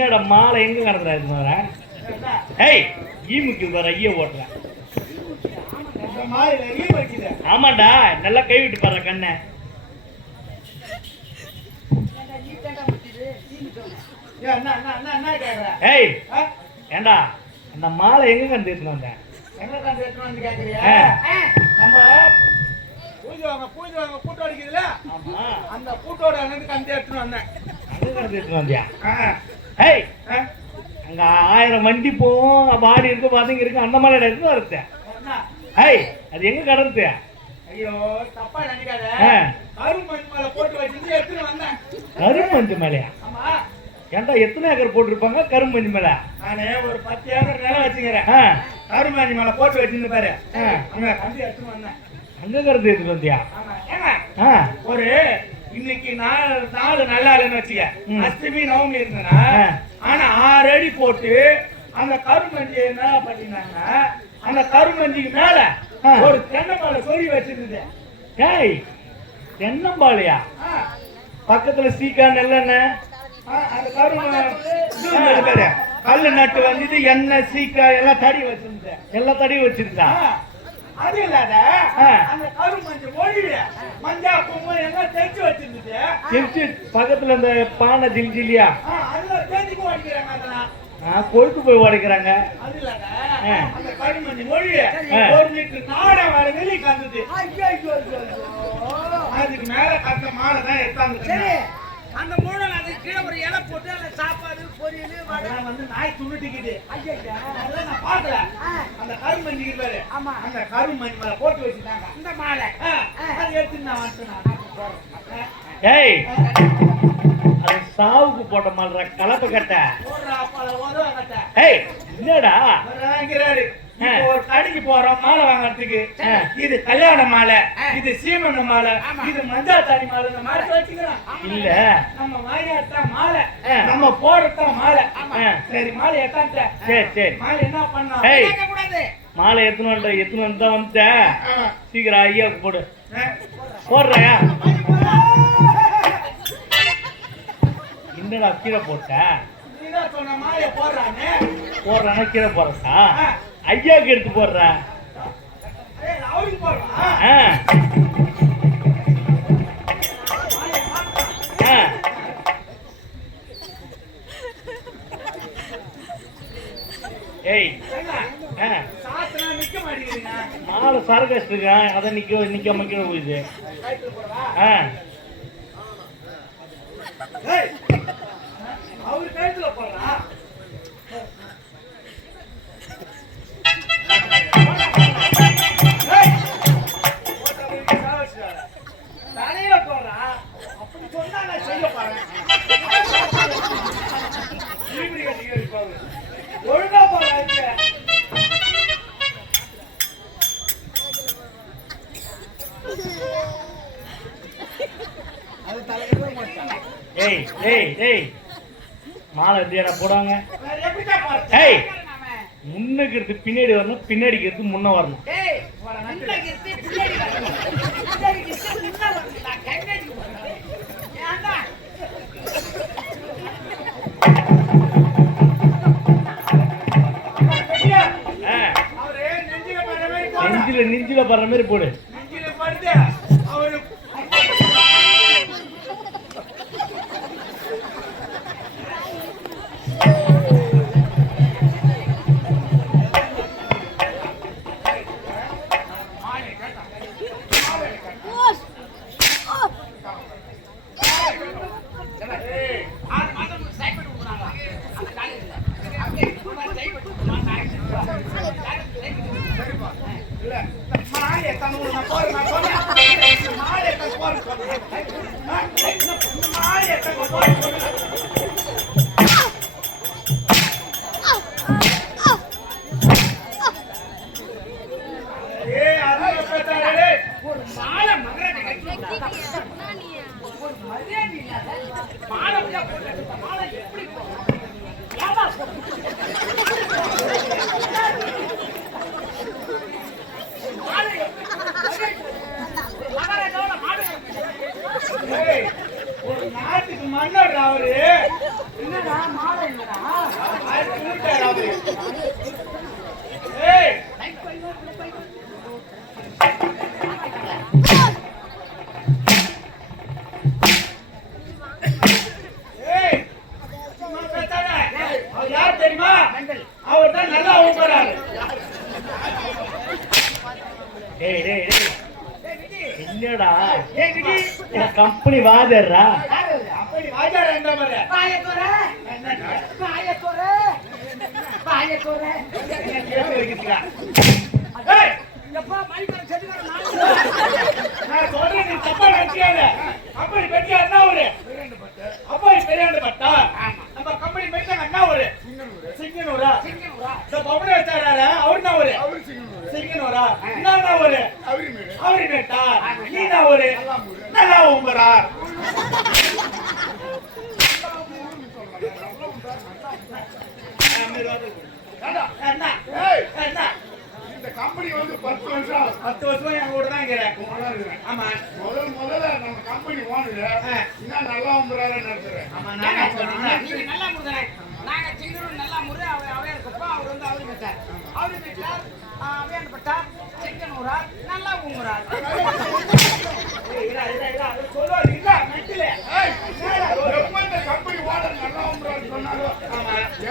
என்னடா மாலை எங்க கடத்துறாரு வர? ஏய் ஈமுக்கு வர ஐய ஓட்டுறேன். ஆமாண்டா நல்லா கை விட்டு பாரு கண்ணை. ஏய் ஏண்டா அந்த மாலை எங்க கண்டு எடுத்துன்னு வந்தேன்? கூட்டம் அடிக்குதுல அந்த கூட்டோட கண்டு எடுத்துன்னு வந்தேன். வந்தியா? ஏய் அங்க 1000 வண்டி போவோம் பாடி இருக்கு பாத்தீங்க இருக்கு அந்த மாதிரி இருக்கு வருது. ஏய் அது எங்க கடந்து? ஐயோ தப்பா நினைக்காத. கருமஞ்சு மேல போட்டு வச்சிருந்து எடுத்துன்னு வந்தேன். கருமஞ்சு மேலையா? ஆமா. ஏன்டா எத்தனை ஏக்கர் போட்டிருப்பாங்க கருமஞ்சு மேல? நானே ஒரு 10 ஏக்கர் நிலம் வச்சுக்கிறேன். கருமஞ்சு மேல போட்டு வச்சிருந்து பாரு. அங்க கண்டு எடுத்துன்னு வந்தேன். அங்க கருது எடுத்துட்டு வந்தியா? ஆமா. ஏங்க ஒரு இன்னைக்கு நாலு நல்லா இல்லைன்னு வச்சுக்க, அஷ்டமி நவமி இருந்ததுன்னா ஆனா 6 அடி போட்டு அந்த கருமஞ்சி என்ன பண்ணினாங்க, அந்த கருமஞ்சிக்கு மேல ஒரு தென்னம்பாலை சொல்லி வச்சிருந்தது. ஏய் தென்னம்பாளையா? பக்கத்துல சீக்கா நெல்லெண்ணெய் அந்த கல்லு நட்டு வந்துட்டு எண்ணெய் சீக்கா எல்லாம் தடி வச்சிருந்த, எல்லா தடியும் வச்சிருந்தா. அது இல்லாத அந்த கருமஞ்சி ஒளி மஞ்சா பூமு எல்லாம் தெரிச்சு வச்சிருந்தது. தெரிச்சு பக்கத்துல இந்த பானை ஜில் ஜில்லியா அதெல்லாம் தேடிக்கு ஓடிக்கிறாங்க. அதெல்லாம் கொழுத்து போய் உடைக்கிறாங்க. அது இல்லாத அந்த கருமஞ்சி ஒளி 1 லிட்டர் நாட வேற வெளியே கந்தது. அதுக்கு மேல கத்த மாலை தான் எடுத்தாங்க. அந்த மூணு அதுக்கு கீழே ஒரு இலை போட்டு அந்த சாப்பாடு பொரியல் வடை வந்து நாய் துணுட்டிக்கிட்டு அதெல்லாம் நான் பார்க்கல. அந்த கருமஞ்சிக்கு பேரு அந்த கருமஞ்சி மேல போட்டு வச்சுட்டாங்க இந்த மாலை. அது எடுத்து நான் வந்துட்டேன். ஏய் அது சாவுக்கு போட்ட மாலை கலப்பை கட்ட. ஏய் என்னடா ஒரு கடைக்கு போறோம் மாலை வாங்கறதுக்கு, இது கல்யாண மாலை, இது சீமந்த மாலை, இது மஞ்சள் தண்ணி மாலை, இந்த மாலை வச்சுக்கிறோம். இல்ல நம்ம வாங்கியாத்தான் மாலை, நம்ம போறதான் மாலை. சரி மாலை எத்தான்ட்ட. சரி சரி மாலை என்ன பண்ணா மாலை எத்தனை வந்தா வந்துட்ட. சீக்கிரம் ஐயாவுக்கு போடு. போடுறயா? என்னடா கீழே போட்ட? சொன்ன மாலைய போடுறானே. போடுறானா கீழே போடுறா? ஐயாவுக்கு எடுத்து போடுற. ஏய் மாலை சரக்கு வச்சிருக்கேன், அதை நிக்காம கீழே போயிடுது. அவரு கழுத்துல போடுறா. தலையில போடுறா. அப்படி சொன்னா நான் செய்ய போறேன். ஒழுங்கா போடுற. ஏய் ஏய் ஏய் மாலை எப்படியா போடுவாங்க? ஏய் முன்னுக்கு எடுத்து பின்னாடி வரணும், பின்னாடிக்கு எடுத்து முன்ன வரணும். நெஞ்சில படுற மாதிரி போடு. ஏய் ஏய் சும்மா பேசாத. அவர் யார் தெரியுமா? அவர் தான் நல்லா ஊம்பறாரு. டேய் டேய் டேய் என்னடா கம்பெனி வாதர்ரா அப்படி வாஜார என்ன பாரு. கேட்டு வைக்கிறா. ஏய் நான் சொல்றேன் நீ தப்பா நினைக்காத. கம்பெனி பெட்டியா என்ன ஒரு அப்பா பெரியாண்டு பட்டா நம்ம கம்பெனி பெட்டியா என்ன ஒரு சிங்கனூரா இந்த பவுடர் வச்சாரா அவர் என்ன ஒரு சிங்கனூரா என்ன ஒரு அவரி மேட்டா நீ என்ன ஒரு நல்லா ஊம்பறார். என்ன என்ன இந்த கம்பெனி வந்து 10 வருஷம் 10 வருஷமா என் கூட தான் இருக்கிறேன். ஆமா முதல்ல நம்ம கம்பெனி ஓனர் என்ன நல்லா உம்புறாரு நடத்துறேன். ஆமா நான் சொல்றேன். நீங்க நல்லா முருகனே நாங்க சிங்கனூர் நல்லா முரு அவையா இருக்கப்ப அவர் வந்து அவரு மெட்டார் அவையாண்டப்பட்டா சிங்கனூரா நல்லா ஊங்குறார். சொல்லுவாரு இல்ல மெட்டில எப்ப இந்த கம்பெனி ஓனர் நல்லா உம்புறாரு சொன்னாலும்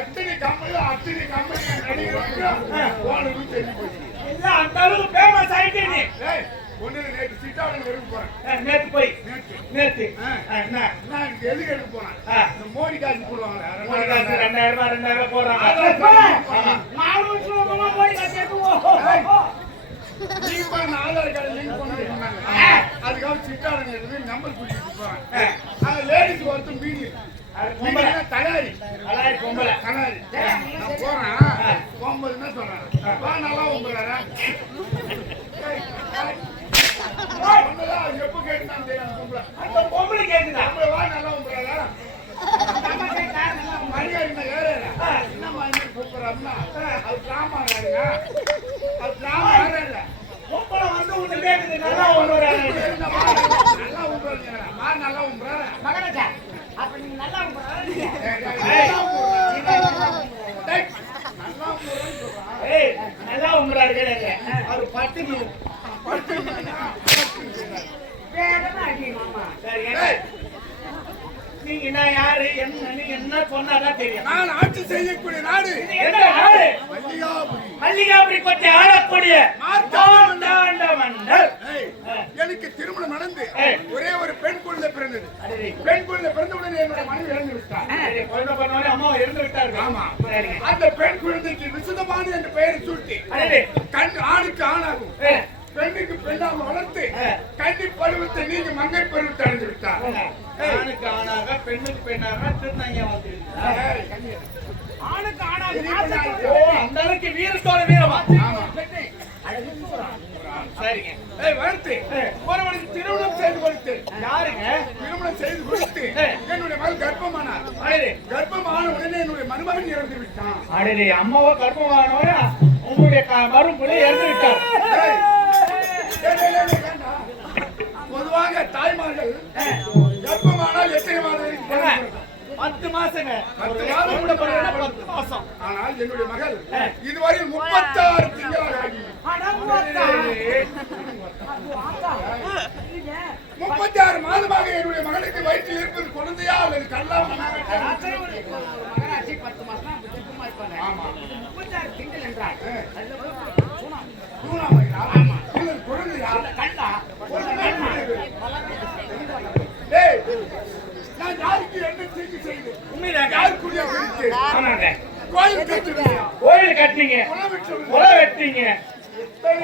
எத்தனை கம்பெனி அத்தனை கம்பெனி ஓனரும் தெரிஞ்சு போச்சு. இல்ல அந்த அளவுக்கு ஃபேமஸ் ஆயிட்டே நீ. ஒண்ணு நேற்று சிட்டாவில் எடுக்க போறேன். நேத்து போய் நேத்து என்ன நான் எதுக்கு எடுக்க போனேன்? இந்த மோடி காசு போடுவாங்க மோடி காசு 2000 போடுறாங்க. நீங்க பாருங்க ஆதார் கார்டு லிங்க் பண்ணி அதுக்காக சிட்டாவில் எழுதி நம்பர் கொடுத்துட்டு போறேன். அந்த லேடிஸ் ஒருத்தர் மீதி தலாரி பொம்பளை கலாரி நான் போறேன். போகும்போது என்ன சொல்றேன்? வா நல்லா உம்புறாரா எப்ப கேட்டுதான் தெரியும் பொம்பளை. அந்த பொம்பளை கேக்குதா? வா நல்லா உம்புறாரா மணிகாரிமா ஏறா என்னம்மா இன்னும் கூப்பிடுறாருன்னா அது டிராமா ஆடுங்க. அது டிராமா ஆடல. பொம்பளை வந்து உன்னை கேக்குது நல்லா ஊம்பறாரு. நல்லா உம்புறாரு. மா நல்லா உம்புறாரு. மகராஜா அப்ப நீங்க நல்லா ஊங்குறாரு. ஏய் நல்லா ஊம்பறாரு கேளுங்க. அது பட்டுக்கு வேறமா அடி மாமா. சரி நீங்க என்ன யாரு என்ன நீங்க என்ன சொன்னாதான் தெரியும். நான் ஆட்சி செய்யக்கூடிய நாடு என்ன நாடு? மல்லிகாபுரி. மல்லிகாபுரி கொட்டை ஆளக்கூடிய மார்த்தாண்ட மன்னர். எனக்கு திருமணம் நடந்து ஒரே ஒரு பெண் குழந்தை பிறந்தது. பெண் குழந்தை பிறந்தவுடனே என்னோட மனைவி இறந்து விட்டார். குழந்தை பண்ணவனே அம்மா இறந்து விட்டார்கள். ஆமா சரிங்க. அந்த பெண் குழந்தைக்கு விசுதபானு என்ற பெயரை சூட்டி கண் ஆணுக்கு ஆணாகும் பெண்ணுக்கு பெண்ணாக வளர்த்து கன்னி பருவத்தை நீங்க மங்கை பருவத்தை அடைந்து விட்டார். ஆணுக்கு ஆணாக பெண்ணுக்கு பெண்ணாக திருநங்கையா வந்து ஆணுக்கு ஆணாக ஓ அந்த அளவுக்கு வீரத்தோட வீரமா. சரிங்க. வளர்த்து ஒருவனுக்கு திருமணம் செய்து கொடுத்து யாருங்க திருமணம் செய்து கொடுத்து என்னுடைய மகள் கர்ப்பமானார். கர்ப்பமான உடனே என்னுடைய மருமகன் இறந்து விட்டான். அடே அம்மாவை கர்ப்பமானவன உங்களுடைய மறுபடி இறந்து விட்டார். பொதுவாக தாய்மார்கள் கர்ப்பமானால் எத்தனை மாதம்? 10 மாசங்க. 10 மாதம் கூட பண்ணா 10 மாசம். ஆனால் என்னுடைய மகள் இதுவரை 36 திங்களாக ஆகி 36 மாதமாக என்னுடைய மகளுக்கு வயிற்றில் இருப்பது குழந்தையா அல்லது கல்லா? மகராட்சி 10 மாசம் திருப்பமா இருப்பாங்க. ஆமா 36 திங்கள் என்றால் குழந்தையா கண்டா டேய் நான் யாருக்கு என்ன தீங்கு செய்து உண்மைதான். யாருக்குரிய குறித்து ஆமாங்க. கோயில் கட்டுறீங்க, கோயில் கட்டிங்க, உலை வெட்டீங்க,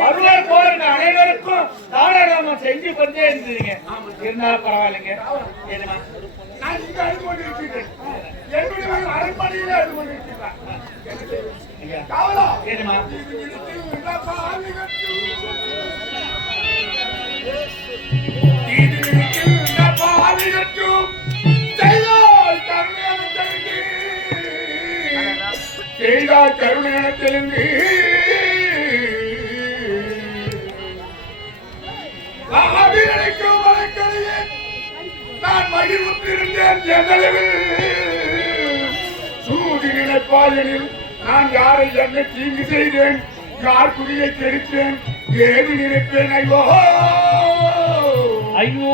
வருவார் போற அனைவருக்கும் தாராளமா செஞ்சு கொண்டே இருந்தீங்க. இருந்தாலும் பரவாயில்லைங்க. என்னமா நான் இங்க அழுது கொண்டிருக்கிறேன். என்னுடைய மகன் அரண்மனையிலே அழுது கொண்டிருக்கிறான். காவலா என்னமா கருணையான தெலுங்கு நான் மகிழ்வுற்றிருந்தேன். எந்தளவில் ஏது நினைப்பாயனில் நான் யாரை என்ன தீங்கு செய்தேன், யார் குடியை கெடுத்தேன், ஏது நினைப்பேன். ஐயோ ஐயோ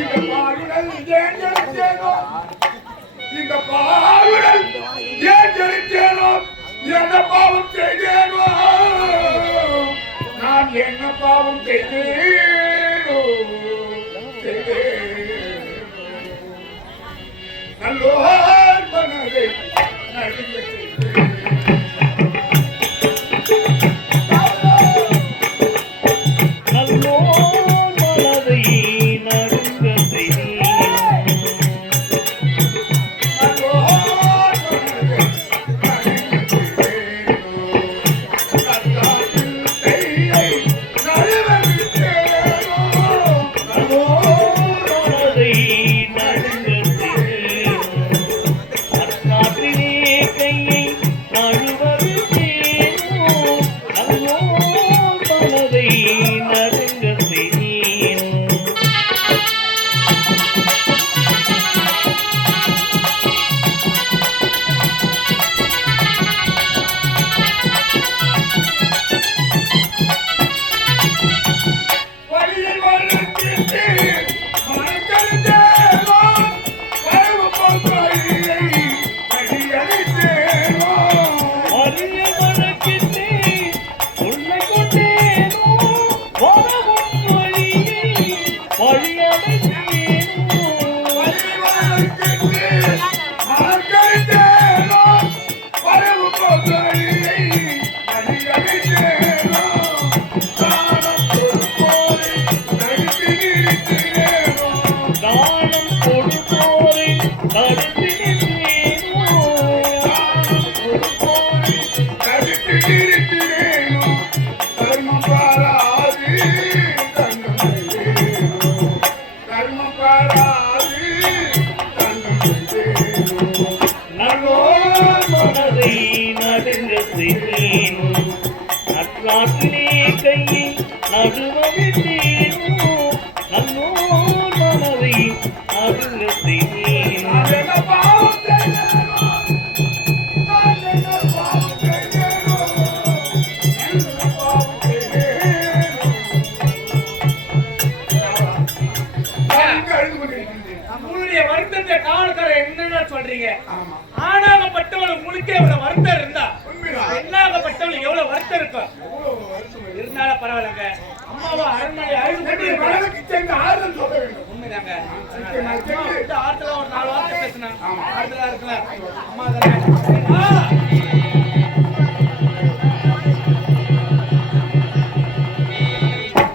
இந்த பாருடல் ஏன் ஜெயித்தேனோ, இந்த பாருடல் ஏன் ஜெயித்தேனோ, என்ன பாவம் செய்தேனோ, நான் என்ன பாவம் செய்தேனோ நல்லோர் மனதை நடுங்க செய்தேன். நல்லோ மனதை நடுங்க செய்தேன். நல்லோர் மனதை நடுங்க செய்தேனோ, கர்த்தாவின் கையை நழுவவிட்டேனோ, நல்லோர் மனதை நடுங்க செய்தேன். அற்காற்றிலே கையை நழுவவிட்டேனோ, நல்லோ மனதை நடுங்க செய்தேன். வழியை வளர்த்திட்டு மனக்கருந்தேனோ, வரவு போக்கையை அடியளித்தேனோ, அரிய வழக்கிட்டே உன்னை கொண்டேனோ, வரவும் வழியை வழியடைத்தேனோ. வழியை வளர்த்திட்டு மனக்கருந்தேனோ, வரவு போக்கையை அடியளித்தேனோ, தானம் கொடுப்போரை தடுத்து நிறுத்தினேனோ, தானம் கொடுப்போரை தடுத்து நின்றேனோ. தடுத்து நிறுத்தினேனோ, தர்மம் பாராது தங்கம் செய்தேனோ, தர்மம் பாராது தங்கம் செய்தேனோ, நல்லோர் மனதை நடுங்க செய்தேன். நற்றாற்றிலே கையை நடுவவிட்டேனோ, நல்லோர் மனதை நடுங்க செய்தேன். நான் என்ன பாவம் செய்தேனோ, நான் என்ன பாவம் செய்தேனோ, என்ன பாவம் செய்தேனோ. நான் அழுது கொண்டிருக்கின்றேன். உங்களுடைய வருத்தத்தை காவல்கார என்னன்னு சொல்றீங்க? ஆமா, ஆணாகப்பட்டவள் முழுக்க எவ்வளவு வருத்தம் இருந்தா உண்மைதான். பெண்ணாகப்பட்டவள் எவ்வளவு வருத்தம் இருக்கும். எவ்வளவு வருஷம் இருக்கு. இருந்தாலும் பரவாயில்லைங்க. அம்மாவா அரண்மனை அழுது என்னுடைய கொண்டிருக்கிறார். மகனுக்கு சென்று ஆறுதல் சொல்ல வேண்டும். உண்மைதாங்க. நான் சென்று இந்த ஆத்துல ஒரு 4 வார்த்தை பேசினேன். ஆமா. ஆறுதலா இருக்கலாம். அம்மா தானே. ஆ.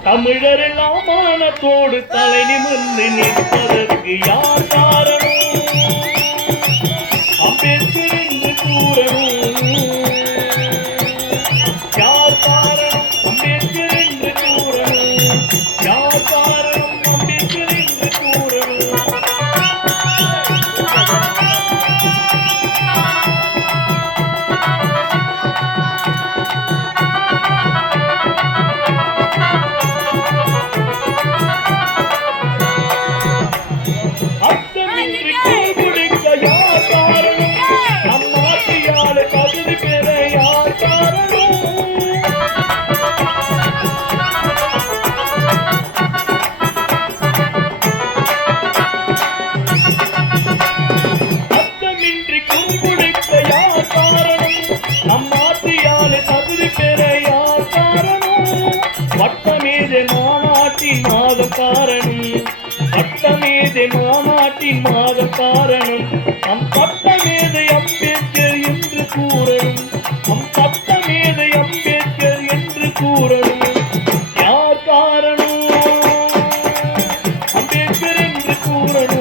தமிழரெல்லாம் மானத்தோடு தலை நிமிர்ந்து நிற்பதற்கு யார் காரணம்? அம்பேத்கர் என்று கூறணும். யார் காரணம்? அம்பேத்கர் என்று கூறணும். யார் காரணம்? அம்பேத்கர் என்று கூறணும். அர்த்தமின்றி கொடுக்க யார் காரணம்? நம் நாட்டியாலே தகுதி பெற யார் காரணம்? அர்த்தமின்றி கொடுக்க யார் காரணம்? நம் நாட்டியாலே தகுதி பெற யார் காரணம்? வட்டமேதை மாநாட்டின் மாத காரணம். வட்டமேதை மாநாட்டின் மாத காரணம். நம் சட்டமேதை அம்பேத்கர் என்று கூறணும். நம் சட்டமேதை அம்பேத்கர் என்று கூறணும். யார் காரணம்? அம்பேத்கர் என்று கூறணும்.